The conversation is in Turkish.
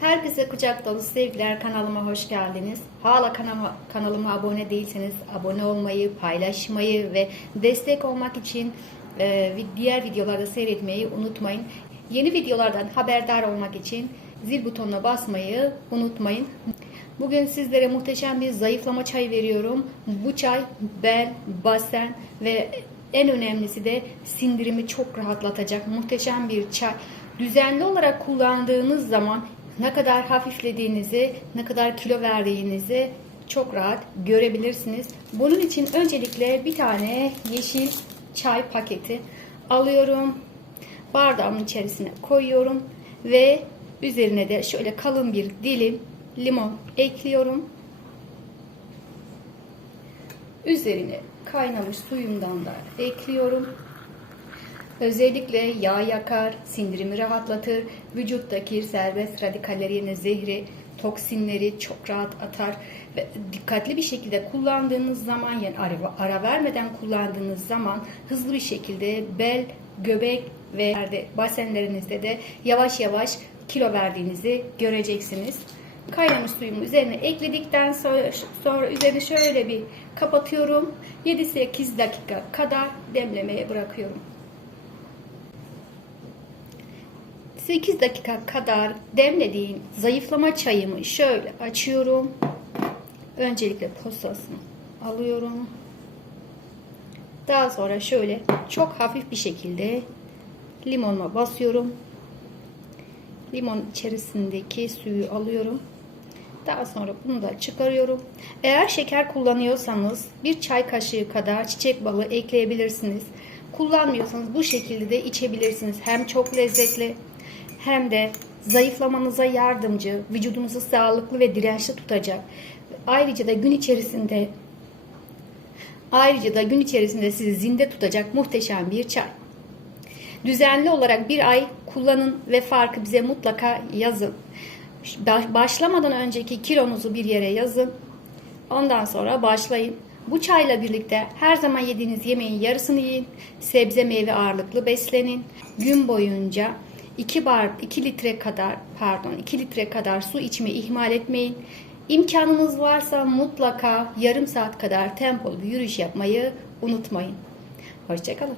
Herkese kucak dolu sevgiler kanalıma hoş geldiniz. Hala kanalıma, kanalıma abone değilseniz abone olmayı, paylaşmayı ve destek olmak için e, diğer videoları seyretmeyi unutmayın. Yeni videolardan haberdar olmak için zil butonuna basmayı unutmayın. Bugün sizlere muhteşem bir zayıflama çayı veriyorum. Bu çay bel, basen ve en önemlisi de sindirimi çok rahatlatacak muhteşem bir çay. Düzenli olarak kullandığınız zaman ne kadar hafiflediğinizi, ne kadar kilo verdiğinizi çok rahat görebilirsiniz. Bunun için öncelikle bir tane yeşil çay paketi alıyorum. Bardağımın içerisine koyuyorum ve üzerine de şöyle kalın bir dilim limon ekliyorum. Üzerine kaynamış suyumdan da ekliyorum. Özellikle yağ yakar, sindirimi rahatlatır, vücuttaki serbest radikalleri yerine zehri, toksinleri çok rahat atar ve dikkatli bir şekilde kullandığınız zaman yani ara, ara vermeden kullandığınız zaman hızlı bir şekilde bel, göbek ve basenlerinizde de yavaş yavaş kilo verdiğinizi göreceksiniz. Kaynamış suyumu üzerine ekledikten sonra, sonra üzerine şöyle bir kapatıyorum. 7-8 dakika kadar demlemeye bırakıyorum. 8 dakika kadar demlediğim zayıflama çayımı şöyle açıyorum. Öncelikle posasını alıyorum. Daha sonra şöyle çok hafif bir şekilde limonuma basıyorum. Limon içerisindeki suyu alıyorum. Daha sonra bunu da çıkarıyorum. Eğer şeker kullanıyorsanız bir çay kaşığı kadar çiçek balı ekleyebilirsiniz. Kullanmıyorsanız bu şekilde de içebilirsiniz. Hem çok lezzetli hem de zayıflamanıza yardımcı, vücudunuzu sağlıklı ve dirençli tutacak. Ayrıca da gün içerisinde ayrıca da gün içerisinde sizi zinde tutacak muhteşem bir çay. Düzenli olarak bir ay kullanın ve farkı bize mutlaka yazın. Başlamadan önceki kilonuzu bir yere yazın. Ondan sonra başlayın. Bu çayla birlikte her zaman yediğiniz yemeğin yarısını yiyin. Sebze meyve ağırlıklı beslenin. Gün boyunca 2 bar 2 litre kadar pardon 2 litre kadar su içmeyi ihmal etmeyin. İmkanınız varsa mutlaka yarım saat kadar tempolu bir yürüyüş yapmayı unutmayın. Hoşçakalın.